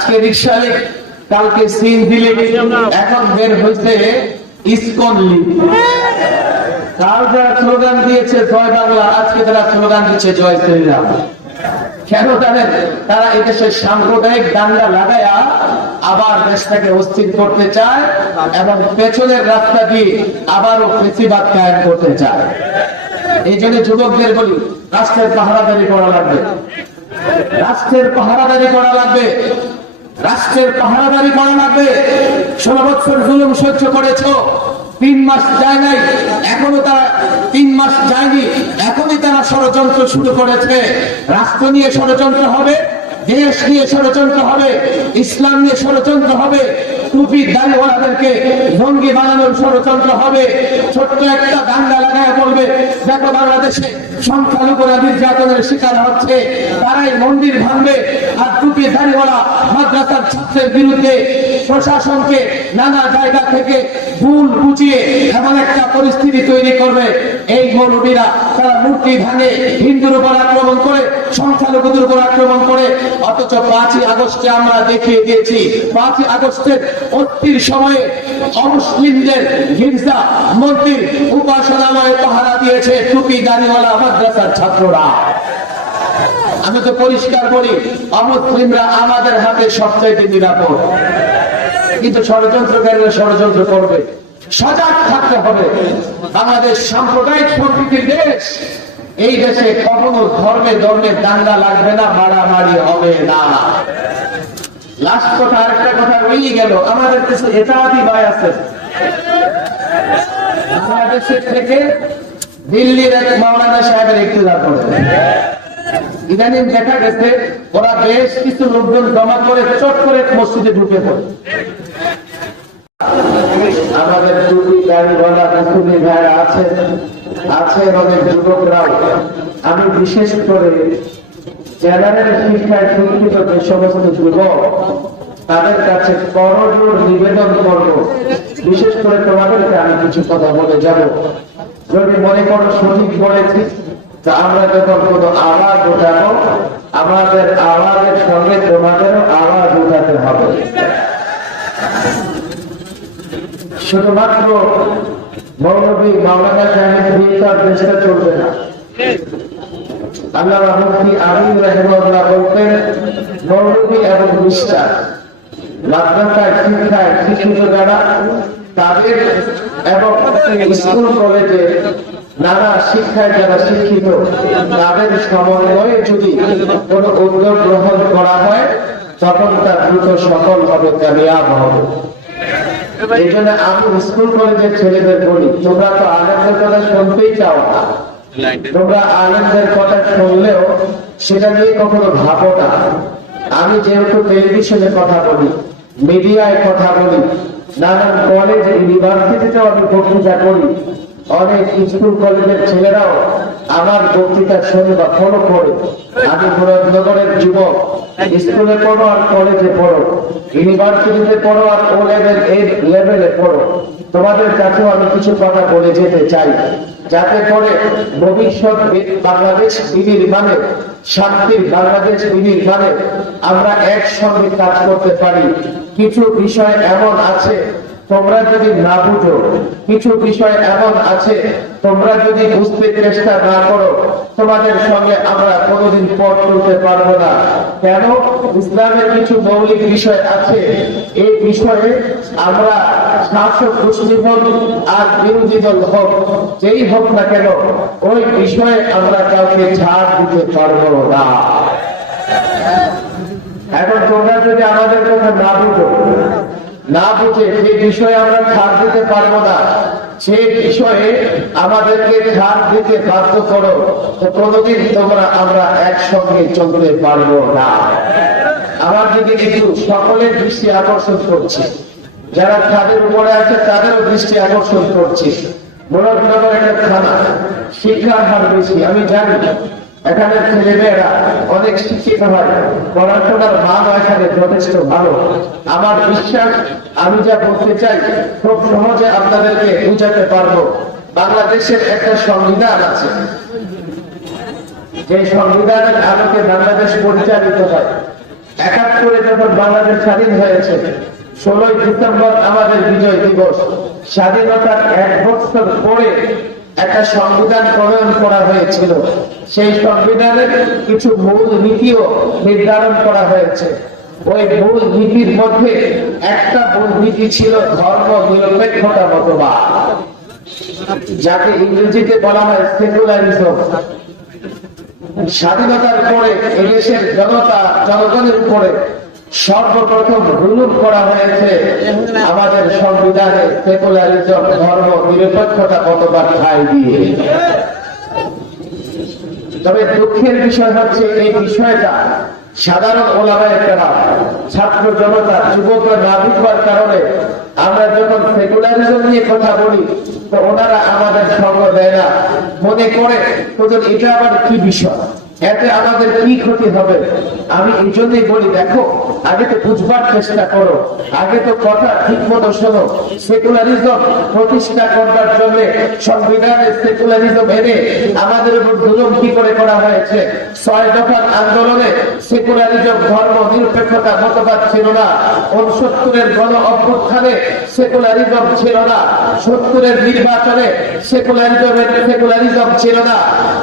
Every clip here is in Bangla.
আজকে রিক্সালে কালকে সিন দিলে এখন বের হয়েছে ইসকন কাল যারা স্লোগান দিয়েছে জয় বাংলা, আজকে তারা স্লোগান দিচ্ছে জয় শ্রীরাম। কেন জানেন? তারা এদেশের সাম্প্রদায়িক দাঙ্গা আবার দেশটাকে অস্থির করতে চায় এবং পেছনের রাস্তা দিয়ে আবারও করতে চায়। এই জন্য যুবকদের বলি, রাষ্ট্রের পাহারাদারি করা লাগবে। রাষ্ট্রের পাহারাদারি করা লাগবে। রাষ্ট্রের পাহারাদারি করা লাগবে। ষোলো বছর জুলুম সহ্য করেছ, তিন মাস যায় নাই, এখনও তারা তিন মাস যায়নি, এখনই তারা ষড়যন্ত্র শুরু করেছে। রাষ্ট্র নিয়ে ষড়যন্ত্র হবে। দেশ নিয়ে ষড়যন্ত্র হবে, ইসলাম নিয়ে ষড়যন্ত্র হবে, টুপি দাড়িওয়ালাদেরকে জঙ্গি বানানোর ষড়যন্ত্র হবে, ছোট্ট একটা দাঙ্গা লাগায় বলবে, দেখো বাংলাদেশে সংখ্যালঘুরা নির্যাতনের শিকার হচ্ছে, তারাই মন্দির ভাঙবে, আর টুপি দাড়িওয়ালা মাদ্রাসার ছাত্রের বিরুদ্ধে প্রশাসনকে নানা জায়গা থেকে ভুল বুঝিয়ে এমন একটা পরিস্থিতি তৈরি করবে। এই মৌলবীরা তারা মূর্তি ভাঙে, হিন্দুর উপর আক্রমণ করে, সংখ্যালঘুদের উপর আক্রমণ করে। অথচ পাঁচই আগস্টে আমরা দেখিয়ে দিয়েছি, পাঁচই আগস্টের অস্থির সময়ে অমুসলিমদের গির্জা, মন্দির উপাসনালয়ে পাহারা দিয়েছে টুপি, দাড়িওয়ালা, মাদ্রাসার ছাত্ররা। আমি তো পরিষ্কার বলি, অমুসলিমরা আমাদের হাতে সবচাইতে নিরাপদ। কিন্তু ষড়যন্ত্রকারীরা ষড়যন্ত্র করবে। সজাগ থাকতে হবে। বাংলাদেশ সাম্প্রদায়িক সম্প্রীতির দেশ। এই দেশে কখনো ধর্মে ধর্মে দাঙ্গা লাগবে না, মারামারি হবে না। লাস্ট কথা, আরেকটা কথা রয়েই গেল। আমাদের দেশে এটাদি ভাই আছে। বাংলাদেশের থেকে দিল্লির এক মাওলানা সাহেবের ইন্তজার করে। ইদানিং দেখা গেছে, ওরা বেশ কিছু লোকজন জমা করে, চট করে মসজিদে ঢুকে পড়ে। আমাদের টুপি ঘোড়া মুসলিম ভাইরা আছে আছে অনেক যুবকরাও। আমি বিশেষ করে জেনারেল শিক্ষায় শিক্ষিত যে সমস্ত যুবক, তাদের কাছে করজোর নিবেদন করব। বিশেষ করে তোমাদেরকে আমি কিছু কথা বলে যাব। যদি মনে করো সঠিক বলেছি, তা আমরা যখন কোনো আওয়াজ উঠাবো। আমাদের আওয়াজের সঙ্গে তোমাদেরও আওয়াজ উঠাতে হবে শুধুমাত্র মৌলবী মাওলানা সাহেব দিয়ে তার দেশটা চলবে না। আল্লাহ মুফতি আমিন রহমুল্লাহ বলতেন মৌলবী এবং বিশ্বাস মাদ্রাসায় শিক্ষায় শিক্ষিত যারা তাদের এবং স্কুল কলেজে নানা শিক্ষায় যারা শিক্ষিত, তাদের সমন্বয়ে যদি কোন উদ্যোগ গ্রহণ করা হয়, তখন তা দ্রুত সফল হবে, কামিয়াব হবে। এই জন্য আমি স্কুল কলেজের ছেলেদের বলি তোমরা তো কথা শুনতেই চাও না। তোমরা আনন্দের কথা শুনলেও সেটা নিয়ে কখনো ভাবো না। আমি যেহেতু টেলিভিশনে কথা বলি মিডিয়ায় কথা বলি নানান কলেজ ইউনিভার্সিটিতেও আমি বক্তৃতা করি অনেক স্কুল কলেজের ছেলেরাও আমার বক্তৃতা শোনে বা ফলো করে। আমি মুরাদনগরের যুবক, স্কুলে পড়ো আর কলেজে পড়ো। ইউনিভার্সিটিতে পড়ো আর ও লেভেল এই লেভেলে পড়ো। তোমাদের কাছেও আমি কিছু কথা বলে যেতে চাই। যাতে করে ভবিষ্যৎ বাংলাদেশ বিনির্মাণে, শান্তির বাংলাদেশ বিনির্মাণে আমরা একসঙ্গে কাজ করতে পারি। কিছু বিষয় এমন আছে তোমরা যদি না বুঝো, কিছু বিষয় এমন আছে, তোমরা যদি বুঝতে চেষ্টা না করো, তোমাদের সঙ্গে আমরা কোনোদিন পথ চলতে পারব না। কেন? ইসলামের কিছু মৌলিক বিষয় আছে। এই বিষয়ে আমরা শাসক গোষ্ঠী হোক আর বিরোধী দল হোক, যেই হোক না কেন, ওই বিষয়ে আমরা কাউকে ছাড় দিতে পারব না। এখন তোমরা যদি আমাদের কথা না বুঝো না বুঝে সেই বিষয়ে আমরা ছাড় দিতে পারব না। সেই বিষয়ে আমাদেরকে ছাড় দিতে বাধ্য করো। তো কোনোদিন তোমরা আমরা একসঙ্গে চলতে পারব না। আমার দিকে একটু সকলের দৃষ্টি আকর্ষণ করছি। যারা ছাদের উপরে আছে, তাদেরও দৃষ্টি আকর্ষণ করছি। মুরাদনগর একটা থানা শিক্ষার হার বেশি, আমি জানি। এখানে ছেলেমেয়েরা অনেক শিক্ষিত হয়, পড়াশোনার মান এখানে যথেষ্ট ভালো। আমার বিশ্বাস, আমি যা বলতে চাই, খুব সহজে আপনাদেরকে বুঝাতে পারব বাংলাদেশের একটা সংবিধান আছে। যে সংবিধানের আলোকে বাংলাদেশ পরিচালিত হয়। একাত্তরে যখন বাংলাদেশ স্বাধীন হয়েছে, ষোলোই ডিসেম্বর আমাদের বিজয় দিবস। স্বাধীনতার এক বছর পরে একটা সংবিধান প্রণয়ন করা হয়েছিল। সেই সংবিধানের কিছু মূল নীতিও নির্ধারণ করা হয়েছে। ওই মূল নীতির মধ্যে একটা মূল নীতি ছিল ধর্ম নিরপেক্ষতা মতবাদ, যাকে ইংরেজিতে বলা হয় সেকুলারিজম। স্বাধীনতার পরে এদেশের জনতা জনগণের উপরে সর্বপ্রথম রুলুপ করা হয়েছে, আমাদের সংবিধানে সেকুলারিজম, ধর্ম, নিরপেক্ষতা ঠাই দিয়ে। তবে দুঃখের বিষয় হচ্ছে এই বিষয়টা সাধারণ ওলামায় কেনা ছাত্র জনতা যুবকরা না বুঝবার কারণে আমরা যখন সেকুলারিজম নিয়ে কথা বলি, তো ওনারা আমাদের সঙ্গ দেয় না। মনে করে এটা আবার কি বিষয়? এতে আমাদের কি ক্ষতি হবে? আমি এই জন্যই বলি, দেখো, আগে তো বুঝবার চেষ্টা করো। আগে তো কথা ঠিক মতো শোনো। সেকুলারিজম প্রতিষ্ঠা করবার জন্য সংবিধানে সেকুলারিজম এনে আমাদের উপর জুলুম কি করে করা হয়েছে? ছয় দফার আন্দোলনে সেকুলারিজম ধর্ম নিরপেক্ষতা মতবাদ ছিল না। উনসত্তরের গণ অভ্যুত্থানে সেকুলারিজম ছিল না। সত্তরের নির্বাচনে সেকুলারিজমের সেকুলারিজম ছিল না।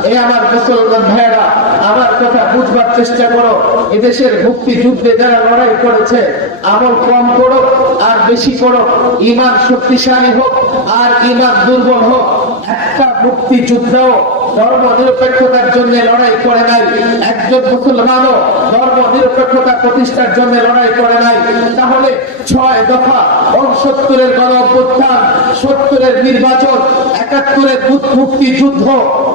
এ আমার মুসলমান ভাইয়েরা আমার কথা বুঝবার চেষ্টা করো। এদেশের মুক্তিযুদ্ধে যারা লড়াই করেছে, আমল কম করো আর বেশি করো ইমান শক্তিশালী হোক আর ইমান দুর্বল হোক। একটা মুক্তিযুদ্ধও ধর্ম নিরপেক্ষতার জন্য লড়াই করে নাই। একজন মুসলমানও ধর্ম নিরপেক্ষতা প্রতিষ্ঠার জন্য লড়াই করে নাই। তাহলে ছয় দফা উনসত্তরের গণ অভ্যুত্থান সত্তরের নির্বাচন, একাত্তরের মুক- মুক্তিযুদ্ধ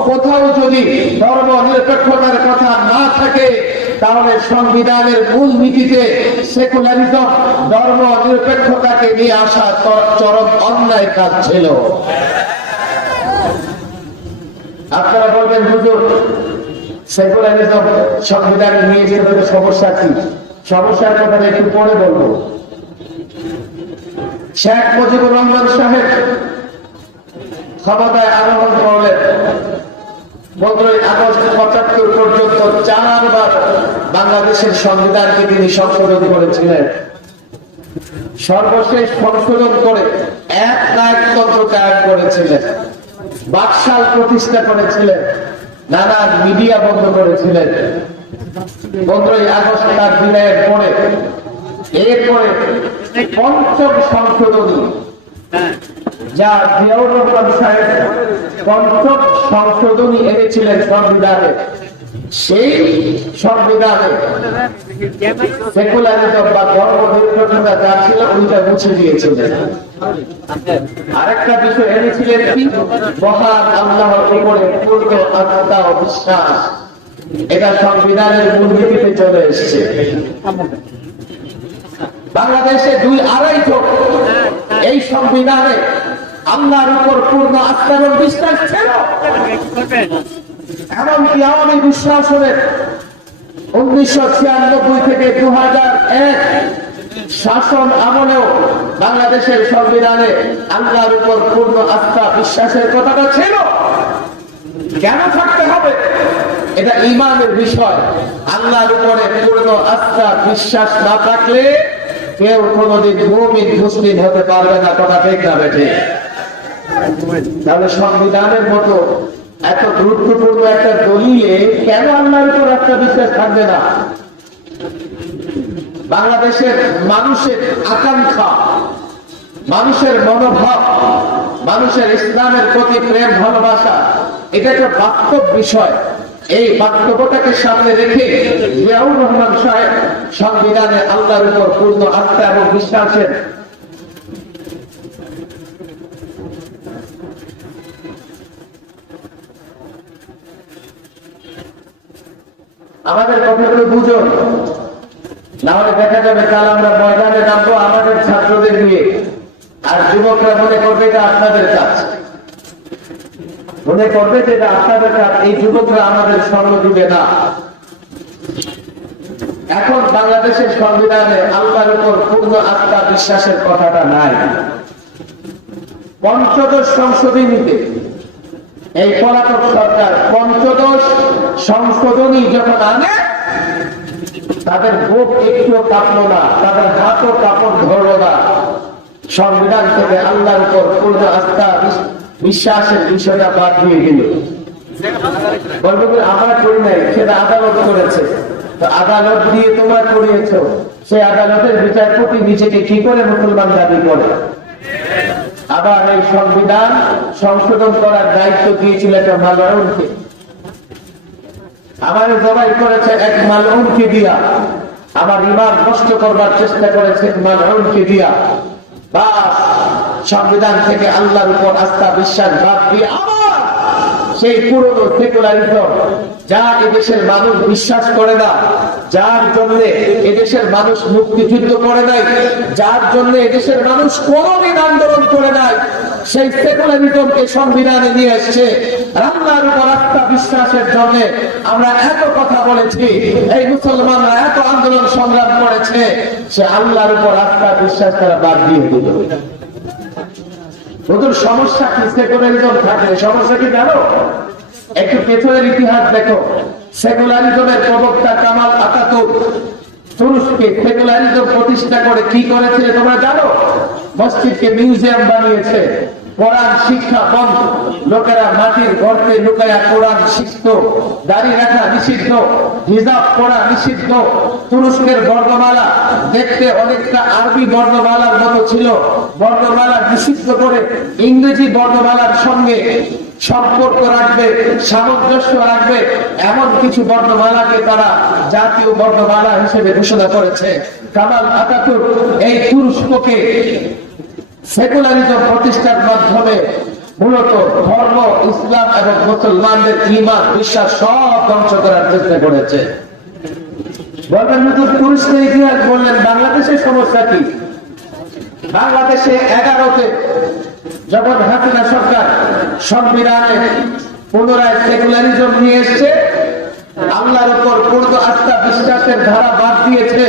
কোথাও যদি ধর্ম নিরপেক্ষতার কথা না থাকে, তাহলে সংবিধানের মূল নীতিতে সেকুলারিজম ধর্ম নিরপেক্ষতাকে নিয়ে আসা চরম অন্যায় কাজ ছিল। আপনারা বলবেন, হুজুর, সেকুলারিজম সংবিধানে নিয়ে যেতে সমস্যা কি? সমস্যার কথা একটু পরে বলব। শেখ মুজিবুর রহমান সাহেব ক্ষমতায় আরোহণ করলেন। পনেরোই আগস্ট পঁচাত্তর পর্যন্ত চারবার বাংলাদেশের সংবিধানকে তিনি সংশোধন করেছিলেন। সর্বশেষ সংশোধন করে এক নায়কতন্ত্র কায়েম করেছিলেন। বাকশাল প্রতিষ্ঠা করেছিলেন নানা মিডিয়া বন্ধ করেছিলেন। পনেরোই আগস্ট তার বিদায়ের পরে, এরপরে পঞ্চম সংশোধনী যা জিয়াউর সাহেব পঞ্চম সংশোধনী এনেছিলেন সংবিধানে। সেই সংবিধানে সেকুলারিজম বা ধর্ম নিরপেক্ষতা যা ছিল ওইটা মুছে দিয়েছিলেন। আরেকটা বিষয় এনেছিলেন কি মহান আল্লাহর উপরে পূর্ণ ও বিশ্বাস। এটা সংবিধানের মূলনীতিতে চলে এসেছে। বাংলাদেশে দুই আড়াই জন এই সংবিধানে আল্লাহর উপর পূর্ণ আস্থা বিশ্বাস ছিল। এমনকি আওয়ামী দুঃশাসনের উনিশশো ছিয়ানব্বই থেকে দু এক শাসন আমলেও বাংলাদেশের সংবিধানে আল্লাহর উপর পূর্ণ আস্থা বিশ্বাসের কথাটা ছিল। কেন থাকতে হবে? এটা ইমানের বিষয়। আল্লাহর উপরে পূর্ণ আস্থা বিশ্বাস না থাকলে কেউ কোনোদিন মুমিন, মুসলিম হতে পারবে না, কথা ঠিক না বেঠে তাহলে সংবিধানের মতো এত গুরুত্বপূর্ণ একটা দলিলে কেন আল্লাহর উপর একটা বিশ্বাস থাকবে না? বাংলাদেশের মানুষের আকাঙ্ক্ষা, মানুষের মনোভাব, মানুষের ইসলামের প্রতি প্রেম, ভালোবাসা, এটা একটা বাস্তব বিষয়। এই বাস্তবতাকে সামনে রেখে জিয়াউর রহমান সাহেব সংবিধানে আল্লাহর উপর পূর্ণ আস্থা এবং বিশ্বাসের আমাদের কথাগুলো বুঝো। না হলে দেখা যাবে কাল আমরা ময়দানে নামবো আমাদের ছাত্রদের নিয়ে। আর যুবকরা মনে করবে এটা আপনাদের কাজ। মনে করবে যে এটা আপনাদের কাজ, এই যুবকরা আমাদের সঙ্গ দিবে না। এখন বাংলাদেশের সংবিধানে আল্লাহর উপর পূর্ণ আত্মা বিশ্বাসের কথাটা নাই। পঞ্চদশ সংশোধনীতে এই পলাতক সরকার পঞ্চদশ সংশোধনী যখন আনে, তাদের বুক একটু কাঁপলো না, তাদের হাতও কাপড় ধরলো না। সংবিধান থেকে আল্লাহর উপর পূর্ণ আস্থা বিশ্বাসের বিষয়টা বাদ দিয়ে দিল বলবে আমরা করি নাই, সেটা আদালত করেছে। আদালত দিয়ে তোমার করিয়েছ। সেই আদালতের বিচারপতি নিজেকে কি করে মুসলমান দাবি করে? আবার এই সংবিধান সংশোধন করার দায়িত্ব দিয়েছিল একটা মালউনকে। আমার জবাই করেছে এক মালউনকে দিয়া। আমার ইমান নষ্ট করবার চেষ্টা করেছে মালউনকে দিয়া। বা সংবিধান থেকে আল্লাহর উপর আস্থা, বিশ্বাস বাদ দিয়ে আবার সেই পুরনো সেকুলারিজম যা এদেশের মানুষ বিশ্বাস করে না, যার জন্য এদেশের মানুষ মুক্তিযুদ্ধ করে নাই, যার জন্য এদেশের মানুষ কোনদিন আন্দোলন করে নাই, সেই সেকুলারিজমকে সংবিধানে নিয়ে এসছে। আল্লাহর উপর আস্থা বিশ্বাসের জন্য আমরা এত কথা বলেছি, এই মুসলমানরা এত আন্দোলন সংগ্রাম করেছে, সে আল্লাহর উপর আস্থা বিশ্বাস তারা বাদ দিয়ে দিল। ওদের সমস্যা কি? সেকুলারিজম থাকে। সমস্যা কি জানো? একটু পেছনের ইতিহাস দেখো। সেকুলারিজমের প্রবক্তা কামাল আতাতুর তুরস্কে সেকুলারিজম প্রতিষ্ঠা করে কি করেছিল তোমরা জানো? মসজিদকে মিউজিয়াম বানিয়েছে। কোরআন শিক্ষা বন্ধ। লোকেরা মাটির গর্তে লুকায়া কোরআন শিখত, দাড়ি রাখা নিষিদ্ধ, হিজাব পড়া নিষিদ্ধ, তুরস্কের বর্ণমালা দেখতে অনেকটা আরবি বর্ণমালার মতো ছিল। বর্ণমালা নিষিদ্ধ করে ইংরেজি বর্ণমালার সঙ্গে সম্পর্ক রাখবে, সামঞ্জস্য রাখবে, এমন কিছু বর্ণমালাকে তারা জাতীয় বর্ণমালা হিসেবে ঘোষণা করেছে। কামাল আতাতুর এই তুরস্ককে সেকুলারিজম প্রতিষ্ঠার মাধ্যমে মূলত ধর্ম, ইসলাম এবং মুসলমানদের ইমান বিশ্বাস সব ধ্বংস করার চেষ্টা করেছে। বাংলাদেশের সমস্যা কি? বাংলাদেশে এগারোতে যখন হাসিনা সরকার সংবিধানে পুনরায় সেকুলারিজম নিয়ে এসছে, আল্লাহর উপর পূর্ণ আস্থা বিশ্বাসের ধারা বাদ দিয়েছে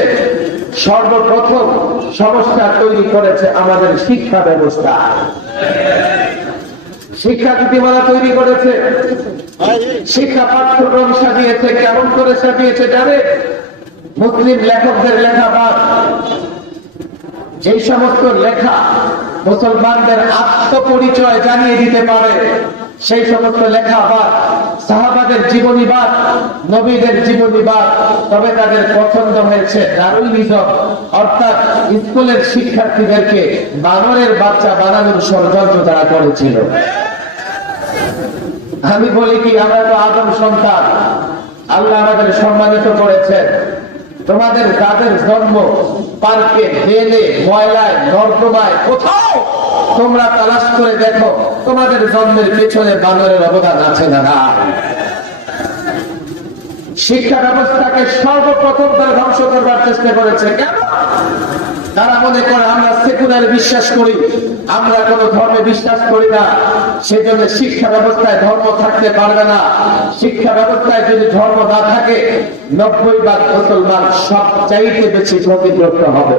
সর্বপ্রথম সমস্যা তৈরি করেছে আমাদের শিক্ষা ব্যবস্থা। শিক্ষা নীতিমালা তৈরি করেছে। শিক্ষা পাঠ্যক্রম সাজিয়েছে, কেমন করে সাজিয়েছে জানে? মুসলিম লেখকদের লেখা বাদ যে সমস্ত লেখা মুসলমানদের আত্মপরিচয় জানিয়ে দিতে পারে। সেই সমস্ত লেখা বাদ সাহাবাদের জীবনীবাদ নবীদের জীবনীবাদ তবে তাদের পছন্দ হয়েছে অর্থাৎ স্কুলের শিক্ষার্থীদেরকে বানরের বাচ্চা বানানোর ষড়যন্ত্র তারা করেছিল। আমি বলি কি, আমরা তো আদম সন্তান। আল্লাহ আমাদের সম্মানিত করেছেন। তোমাদের যাদের জন্ম পার্কে ঢেলে ময়লায়, নর্দমায়, কোথাও তোমরা তালাশ করে দেখো, তোমাদের জন্মের পেছনে বানরের অবদান আছে না না শিক্ষা ব্যবস্থাকে সর্বপ্রথম তারা ধ্বংস করবার চেষ্টা করেছে। কেন? তারা মনে করে আমরা সেকুলার বিশ্বাস করি, আমরা কোন ধর্মে বিশ্বাস করি না, সেজন্য শিক্ষা ব্যবস্থায় ধর্ম থাকতে পারবে না। শিক্ষা ব্যবস্থায় যদি ধর্ম না থাকে, নব্বই ভাগ মুসলমান সব চাইতে বেশি ক্ষতিগ্রস্ত হবে।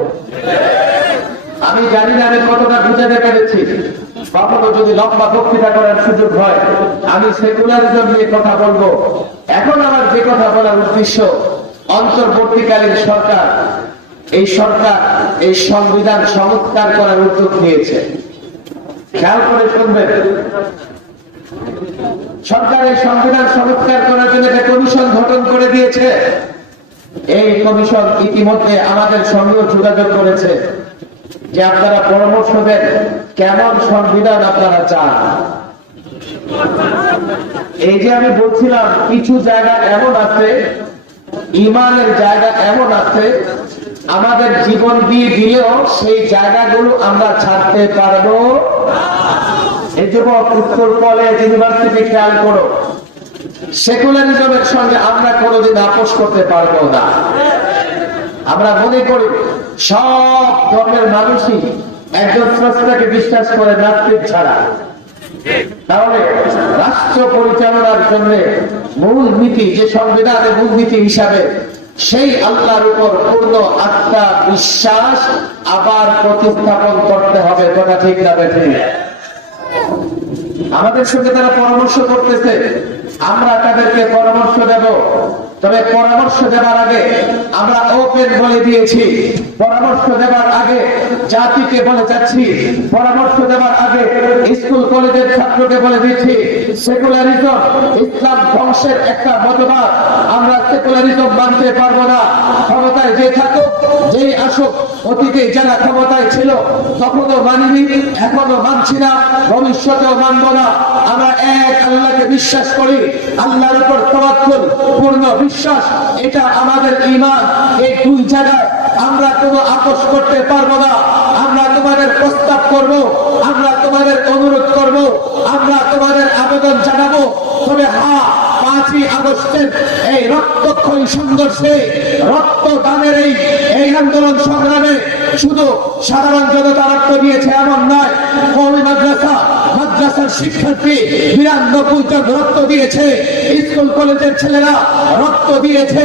আমি জানি না আমি কতটা বুঝাতে পেরেছি। কখনো যদি লম্বা বক্তৃতা করার সুযোগ হয়, আমি সেকুলারিজম নিয়ে কথা বলব। এখন আমার যে কথা বলার উদ্দেশ্য, অন্তর্বর্তীকালীন সরকার এই সরকার এই সংবিধান সংস্কার করার উদ্যোগ নিয়েছে। খেয়াল করে শুনবেন। সরকার এই সংবিধান সংস্কার করার জন্য একটা কমিশন গঠন করে দিয়েছে। এই কমিশন ইতিমধ্যে আমাদের সঙ্গেও যোগাযোগ করেছে যে আপনারা পরামর্শ দেন কেমন সংবিধান আপনারা চান। এই যে আমি বলছিলাম, কিছু জায়গা এমন আছে, ইমানের জায়গা এমন আছে জীবন দিয়ে দিলেও সেই জায়গাগুলো আমরা ছাড়তে পারব। এই যুবক উত্তর কলেজ ইউনিভার্সিটি খেয়াল করো। সেকুলারিজমের সঙ্গে আমরা কোনোদিন আপোষ করতে পারব না। আমরা মনে করি সব ধর্মের মানুষই একজন স্রষ্টাকে বিশ্বাস করে নাস্তিক ছাড়া। তাহলে রাষ্ট্র পরিচালনার জন্য মূল নীতি যে সংবিধানের মূল নীতি হিসাবে সেই আল্লাহর উপর পূর্ণ আত্মা বিশ্বাস আবার প্রতিস্থাপন করতে হবে, কথা ঠিক না আমাদের সঙ্গে তারা পরামর্শ করতেছে, আমরা তাদেরকে পরামর্শ দেব। তবে পরামর্শ দেওয়ার আগে আমরা ওপেন বলে দিয়েছি। পরামর্শ দেওয়ার আগে জাতিকে বলে যাচ্ছি। পরামর্শ দেওয়ার আগে স্কুল কলেজের ছাত্রকে বলে দিচ্ছি সেকুলারিজম ইসলাম ধ্বংসের একটা মতবাদ। আমরা সেকুলারিজম মানতে পারব না। ক্ষমতায় যে থাকুক, যেই আসুক, অতীতে যারা ক্ষমতায় ছিল, তখনও মানিনি এখনও মানছি না, ভবিষ্যতেও মানবো না। আমরা এক আল্লাহকে বিশ্বাস করি, আল্লাহর উপর তওয়াক্কুল, পূর্ণ বিশ্বাস এটা আমাদের ঈমান। এই দুই জায়গায় আমরা কোনো আপোষ করতে পারব না। আমরা তোমাদের প্রস্তাব করব, আমরা তোমাদের অনুরোধ করব, আমরা তোমাদের আবেদন জানাব। তবে হ্যাঁ পাঁচই আগস্টের এই রক্তক্ষয়ী সংঘর্ষে, রক্তদানের এই এই আন্দোলন সংগ্রামে শুধু সাধারণ জনতা রক্ত দিয়েছে এমন নয় কৌমি মাদ্রাসা মাদ্রাসার শিক্ষার্থী বিরানব্বই জন রক্ত দিয়েছে। স্কুল কলেজের ছেলেরা রক্ত দিয়েছে,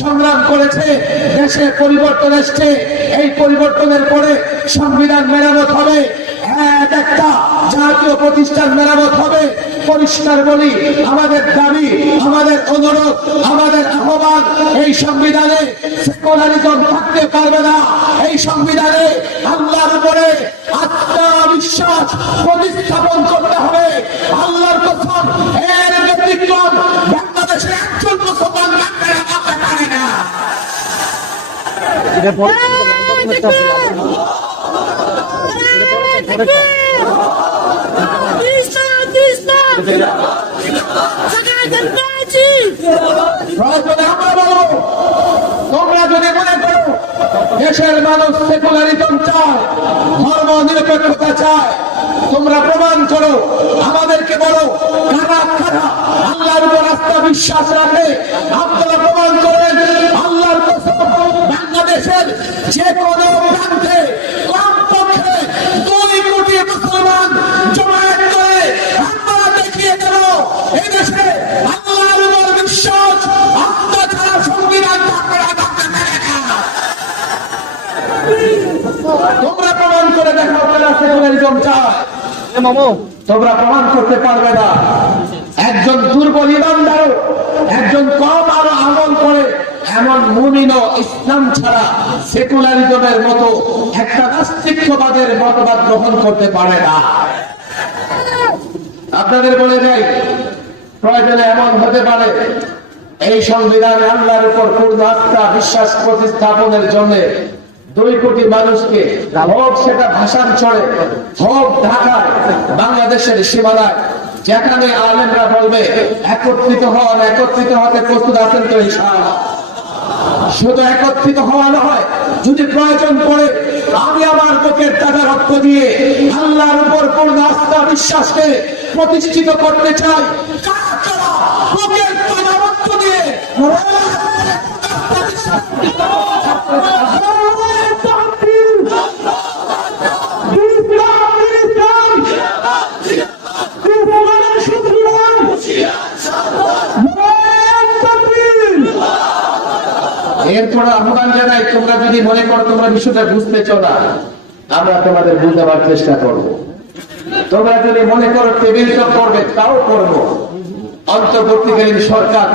সংগ্রাম করেছে, দেশে পরিবর্তন এসছে। এই পরিবর্তনের পরে সংবিধান মেরামত হবে, এক একটা জাতীয় প্রতিষ্ঠান মেরামত হবে। পরিষ্কার বলি আমাদের দাবি আমাদের অনুরোধ আমাদের আহ্বান এই সংবিধানে সেকুলারিজম থাকতে পারবে না। এই সংবিধানে আল্লাহর উপরে আত্মবিশ্বাস প্রতিস্থাপন করতে হবে। আল্লাহর কসম এর ব্যতিক্রম বাংলাদেশে একজন মুসলমান পারে না। তোমরা যদি মনে করো, দেশের মানুষ সেকুলারিজম চায় ধর্ম নিরপেক্ষতা চায়, তোমরা প্রমাণ করো, আমাদেরকে বলো, কারা কারা আল্লাহর আস্থা বিশ্বাস রাখে, আপনারা প্রমাণ করেন দেখাও কারা তোমরা প্রমাণ করতে পারবে না। একজন দুর্বল ইমানদারও একজন কম আরও আমল করে, এমন মুমিন ইসলাম ছাড়া সেকুলারিজমের মতো একটা নাস্তিক্যবাদের মতবাদ গ্রহণ করতে পারে না। আপনাদের বলে যাই প্রয়োজনে এমন হতে পারে, এই সংবিধানে আল্লাহর উপর পূর্ণ আস্থা, বিশ্বাস, প্রতিস্থাপনের জন্য দুই কোটি মানুষকে হোক সেটা ভাষার চড়ে হোক ঢাকায়, বাংলাদেশের সীমানায়, যেখানে আলেমরা বলবে, একত্রিত হন, একত্রিত হতে প্রস্তুত আছেন তো শুধু একত্রিত হওয়া নয়, যদি প্রয়োজন পড়ে, আমি আমার বুকের টাকা রক্ত দিয়ে আল্লাহর উপর পূর্ণ আস্থা, বিশ্বাসকে প্রতিষ্ঠিত করতে চাই। রক্ত দিয়ে আহ্বান জানাই, তোমরা যদি মনে করো তোমরা বিষয়টা না, আমরা তোমাদের বুঝাবার চেষ্টা করব। তোমরা যদি মনে করো টেবিল করবে, তাও করব। অন্তর্বর্তীকালীন সরকার,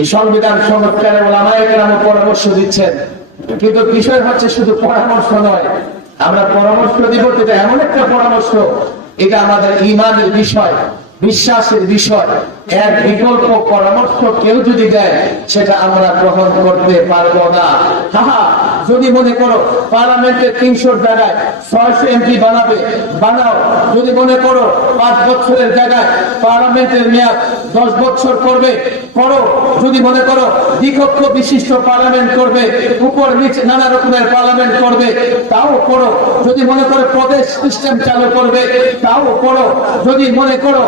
এই সংবিধান সংস্কারে ওলামায়কেরাম পরামর্শ দিচ্ছেন। কিন্তু বিষয় হচ্ছে শুধু পরামর্শ নয়, আমরা পরামর্শ দিব এটা এমন একটা পরামর্শ, এটা আমাদের ইমানের বিষয়, বিশ্বাসের বিষয়। এর বিকল্প পরামর্শ কেউ যদি দেয়, সেটা আমরা গ্রহণ করতে পারব না। যদি মনে করো জায়গায় ছয়শো এমপি বানাবে, বানাও। যদি মনে করো পাঁচ বছরের জায়গায় পার্লামেন্টের মেয়াদ দশ বছর করবে, করো। যদি মনে করো বিশিষ্ট পার্লামেন্ট করবে, উপর নিচে নানা রকমের পার্লামেন্ট করবে, তাও করো। যদি মনে করো প্রদেশ সিস্টেম চালু করবে, তাও করো। যদি মনে করো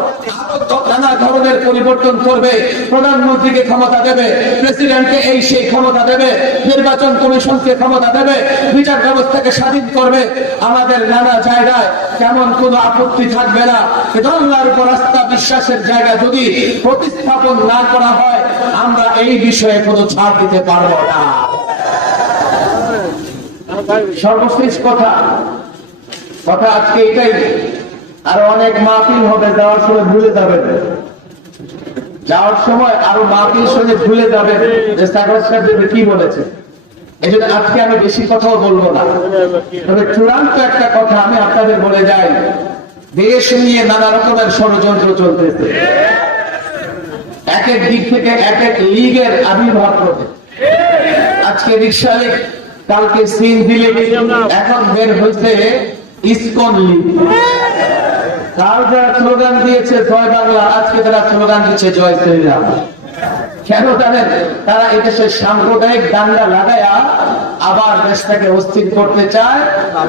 নানা ধরনের পরিবর্তন করবে, প্রধানমন্ত্রীকে ক্ষমতা দেবে, প্রেসিডেন্টকে এই সেই ক্ষমতা দেবে, নির্বাচন কমিশনকে ক্ষমতা দেবে, বিচার ব্যবস্থাকে স্বাধীন করবে। আমাদের নানা জায়গায় কেমন কোনো আপত্তি থাকবে না। কিন্তু আল্লাহর বিশ্বাসের জায়গা যদি প্রতিস্থাপন না করা হয়, আমরা এই বিষয়ে কোনো ছাড় দিতে পারব না। সর্বশেষ কথা কথা আজকে এটাই। আর অনেক মাহফিল হবে, যাওয়ার সময় ভুলে যাবেন। যাওয়ার সময় আরও মাহফিল শুনে ভুলে যাবে যে সাগর সাহেব কি বলেছে। এই জন্য আজকে আমি বেশি কথাও বলব না। তবে চূড়ান্ত একটা কথা আমি আপনাদের বলে যাই, দেশ নিয়ে নানা রকমের ষড়যন্ত্র চলতেছে। এক এক দিক থেকে এক এক লীগের আবির্ভাব আজকে রিক্সা লীগ কালকে সিএনজি লীগ এখন বের হয়েছে ইসকন লীগ। কাল যারা স্লোগান দিয়েছে জয় বাংলা। আজকে তারা স্লোগান দিচ্ছে জয় শ্রীরাম। কেন জানেন? তারা এদেশের সাম্প্রদায়িক দাঙ্গা লাগায়া আবার দেশটাকে অস্থির করতে চায়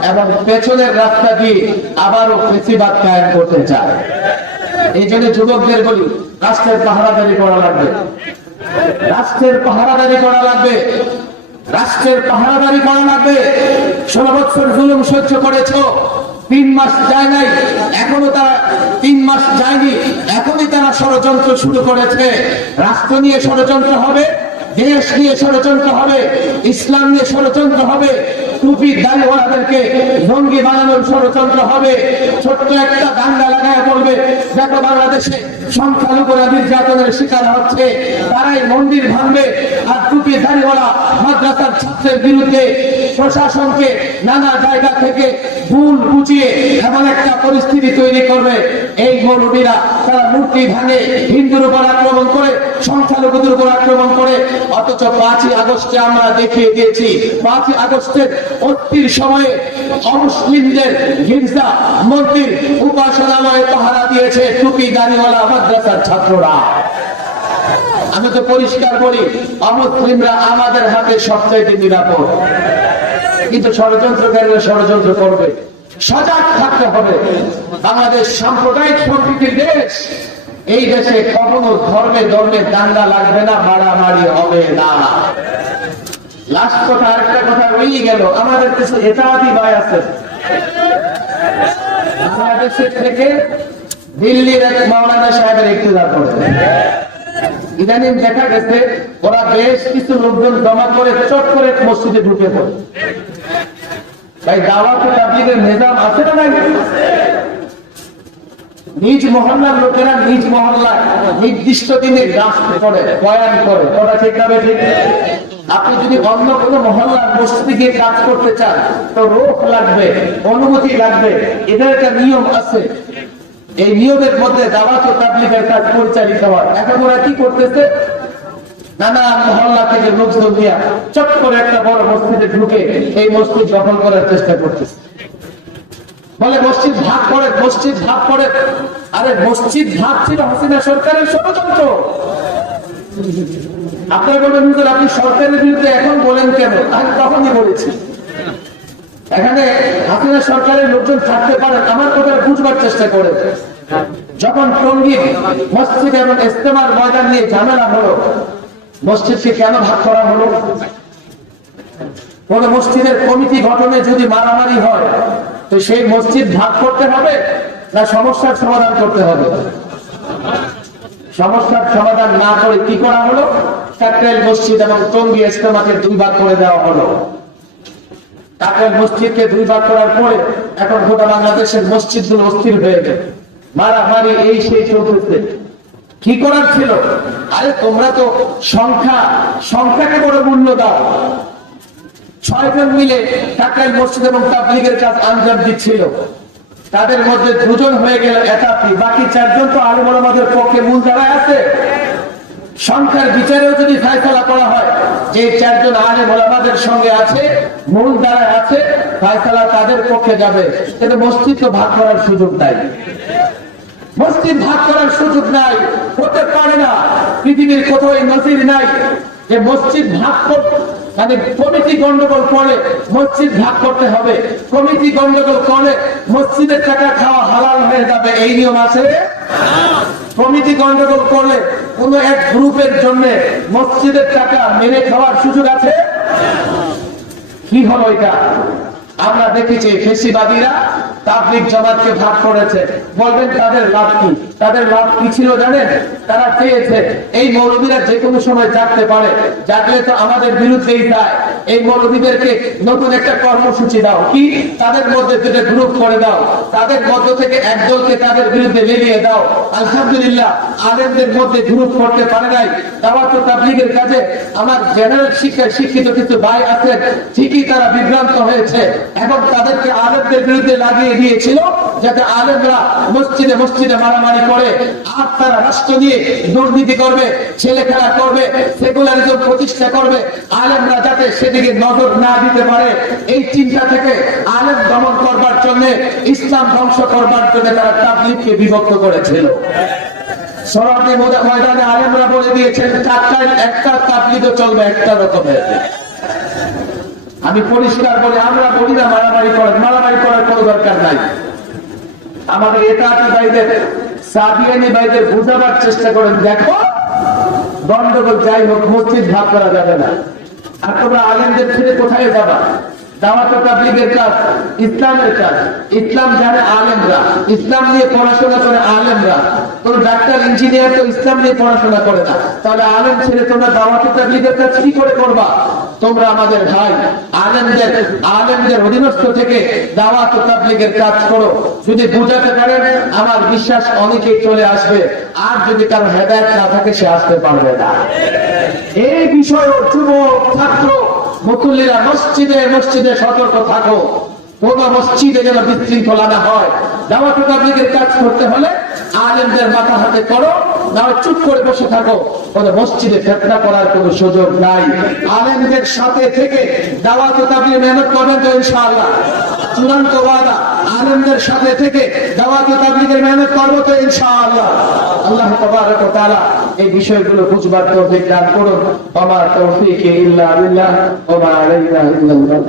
এবং পেছনের রাস্তা দিয়ে আবারও প্রতিবাদ কায়েম করতে চায়। এই জন্য যুবকদের বলি, রাষ্ট্রের পাহারাদারি করা লাগবে। রাষ্ট্রের পাহারাদারি করা লাগবে। রাষ্ট্রের পাহারাদারি করা লাগবে। ষোলো বছর জুলুম সহ্য করেছ। তিন মাস যায় নাই, এখনও তারা তিন মাস যায়নি, এখনই তারা ষড়যন্ত্র শুরু করেছে। রাষ্ট্র নিয়ে ষড়যন্ত্র হবে, দেশ নিয়ে ষড়যন্ত্র হবে, ইসলাম নিয়ে ষড়যন্ত্র হবে, টুপি দাড়িওয়ালাদেরকে জঙ্গি বানানোর ষড়যন্ত্র হবে। ছোট্ট একটা দাঙ্গা লাগায় বলবে, দেখো বাংলাদেশে সংখ্যালঘুরা নির্যাতনের শিকার হচ্ছে, তারাই মন্দির ভাঙবে, আর টুপি দাড়িওয়ালা মাদ্রাসার ছাত্রের বিরুদ্ধে প্রশাসনকে নানা জায়গা থেকে ভুল বুঝিয়ে এমন একটা পরিস্থিতি তৈরি করবে। এই মৌলবীরা তারা মূর্তি ভাঙে, হিন্দুর উপর আক্রমণ করে, সংখ্যালঘুদের উপর আক্রমণ করে। অথচ পাঁচই আগস্টে আমরা দেখিয়ে দিয়েছি, পাঁচই আগস্টের অস্থির সময়ে অমুসলিমদের গির্জা, মন্দির, উপাসনালয়ে পাহারা দিয়েছে টুপি, দাড়িওয়ালা, মাদ্রাসার ছাত্ররা। আমি তো পরিষ্কার বলি, অমুসলিমরা আমাদের হাতে সবচাইতে নিরাপদ। কিন্তু ষড়যন্ত্রকারীরা ষড়যন্ত্র করবে। সজাগ থাকতে হবে। বাংলাদেশ সাম্প্রদায়িক সম্প্রীতির দেশ। এই দেশে কখনো ধর্মে ধর্মে দাঙ্গা লাগবে না, মারামারি হবে না। লাস্ট কথা, আরেকটা কথা রয়েই গেল। আমাদের দেশে এতাহাদি ভাই আছে। বাংলাদেশের থেকে দিল্লির এক মাওলানা সাহেবের ইক্তিদার করে। ইদানিং দেখা গেছে, ওরা বেশ কিছু লোকজন জমা করে চট করে মসজিদে ঢুকে পড়ে। দাওয়াতে নিজাম আছে না নাই? নিজ মহল্লার লোকেরা নিজ মহল্লায় নির্দিষ্ট দিনে গাছ করে বয়ান করে। ঠিক ঠিক? আপনি যদি অন্য কোন মহল্লার মসজিদে গিয়ে কাজ করতে চান, তো রোখ লাগবে, অনুমতি লাগবে, এদের একটা নিয়ম আছে। এই নিয়মের মধ্যে দাওয়াত ও তাবলিগের কাজ পরিচালিত হয়। এখন ওরা কি করতেছে? মহল্লা থেকে লোকজন নিয়ে চট করে একটা বড় মসজিদে ঢুকে এই মসজিদ দখল করার চেষ্টা করতেছে। বলে মসজিদ ভাগ করে, মসজিদ ভাগ করে। আরে মসজিদ ভাগ ছিল হাসিনা সরকারের ষড়যন্ত্র। বলবেন আপনি সরকারের বিরুদ্ধে এখন বলেন কেন? আমি তখনই বলেছি। এখানে হাসিনা সরকারের লোকজন থাকতে পারেন আমার কথা বুঝবার চেষ্টা করে। যখন টঙ্গী মসজিদ এবং ইস্তেমার ময়দান নিয়ে ঝামেলা হলো মসজিদকে কেন ভাগ করা হলো? কোন মসজিদের কমিটি গঠনে যদি মারামারি হয়, তো সেই মসজিদ ভাগ করতে হবে না সমস্যার সমাধান করতে হবে? সমস্যার সমাধান না করে কি করা হলো? কাকরাইল মসজিদ এবং টঙ্গী ইস্তেমাকে দুই ভাগ করে দেওয়া হলো। কাকরাইল মসজিদকে দুই ভাগ করার পরে এখন গোটা বাংলাদেশের মসজিদগুলো অস্থির হয়ে গেছে। মারামারি এই সেই চলতেছে। কি করার ছিল? আরে, তোমরা তো সংখ্যা, সংখ্যাকে বড় মূল্য দাও। ছয়জন মিলে কাকরাইল মসজিদ এবং তাবলিগের কাজ আঞ্জাম দিচ্ছিল। তাদের মধ্যে দুজন হয়ে গেল একাত্রি বাকি চারজন তো আলম আমাদের পক্ষে মূল দাঁড়ায় আছে। সংখ্যার বিচারেও যদি ফায়সলা করা হয়, যে চারজন আলেম ওলামাদের সঙ্গে আছে, মূল দ্বারায় আছে, ফায়সলা তাদের পক্ষে যাবে। কিন্তু তো ভাগ করার সুযোগ নাই। মসজিদ ভাগ করার সুযোগ নাই, হতে পারে না, পৃথিবীর কোথাও নজির নাই। যে মসজিদ ভাগ কর- মানে কমিটি গন্ডগোল করে, মসজিদ ভাগ করতে হবে। কমিটি গন্ডগোল করে মসজিদের টাকা খাওয়া হালাল হয়ে যাবে, এই নিয়ম আছে? কমিটি গন্ডগোল করলে কোন এক গ্রুপের জন্য মসজিদের টাকা মেনে খাওয়ার সুযোগ আছে? কি হলো এটা? আমরা দেখেছি ফেসিবাদীরা তাবলিক জামাতকে ভাগ করেছে। বলবেন তাদের লাভ কি? তাদের লাভ কি ছিল জানেন? তারা চেয়েছে এই মৌলবীরা যে কোনো সময় জাগতে পারে। জাগলে তো আমাদের বিরুদ্ধেই যায়। এই মৌলবীদেরকে নতুন একটা কর্মসূচি দাও। কি? তাদের মধ্যে দুটো গ্রুপ করে দাও। তাদের মধ্য থেকে একদলকে তাদের বিরুদ্ধে বেরিয়ে দাও। আলহামদুলিল্লাহ, আলেমদের মধ্যে গ্রুপ করতে পারে নাই। দাওয়াত ও তাবলীগের কাজে আমার জেনারেল শিক্ষায় শিক্ষিত কিছু ভাই আছেন, ঠিকই তারা বিভ্রান্ত হয়েছে এবং তাদেরকে আলেমদের বিরুদ্ধে লাগিয়ে দিয়েছিল যাতে আলেমরা মসজিদে মসজিদে মারামারি করে। আর তারা রাষ্ট্র নিয়ে দুর্নীতি করবে ছেলে খেলা করবে, সেকুলারিজম প্রতিষ্ঠা করবে। আলেমরা যাতে সেদিকে নজর না দিতে পারে, এই চিন্তা থেকে আলেম দমন করবার জন্য, ইসলাম ধ্বংস করবার জন্য তারা তাবলিগকে বিভক্ত করেছিল। সরাতে ময়দানে আলেমরা বলে দিয়েছেন চারটায় একটা, তাবলিগও চলবে একটা রকমের। আমি পরিষ্কার বলে, আমরা বলি না মারামারি করেন মারামারি করার কোনো দরকার নাই। আমাদের একাতি ভাইদের, সাবিয়ানি ভাইদের বোঝাবার চেষ্টা করেন, দেখো, গন্ডগোল যাই হোক, মসজিদ ভাগ করা যাবে না। আর তোমরা আলেমদের ছেড়ে কোথায় যাবা? না। আমাদের ভাই, আলেমদের আলেমদের অধীনস্থ থেকে দাওয়াত তাবলীগের কাজ করো। যদি বুঝাতে পারেন আমার বিশ্বাস অনেকেই চলে আসবে। আর যদি কারও হেদায়ত না থাকে, সে আসতে পারবে না। এই বিষয়ে যুবক, ছাত্র মুকুল্লিরা মসজিদে মসজিদে সতর্ক থাকো। কোন মসজিদে যেন বিশৃঙ্খলা না হয়। দাওয়াত কাজ করতে হলে আলেমদের মাথা হাতে করো। না চুপ করে বসে থাকো। কোন মসজিদে ফেতনা করার কোনো সুযোগ নাই। আলেমদের সাথে থেকে দাওয়াত তাবলিগ মেহনত করবেন তো ইনশাআল্লাহ। চূড়ান্ত ওয়াদা, আলেমদের সাথে থেকে দাওয়াত তাবলিগের মেহনত করব তো ইনশাআল্লাহ। আল্লাহ তাবারক তাআলা এই বিষয়গুলো বুঝবার তৌফিক দান করুন। মা তৌফিক ইল্লা বিল্লাহ ওয়া মা আলাইনা বালাগ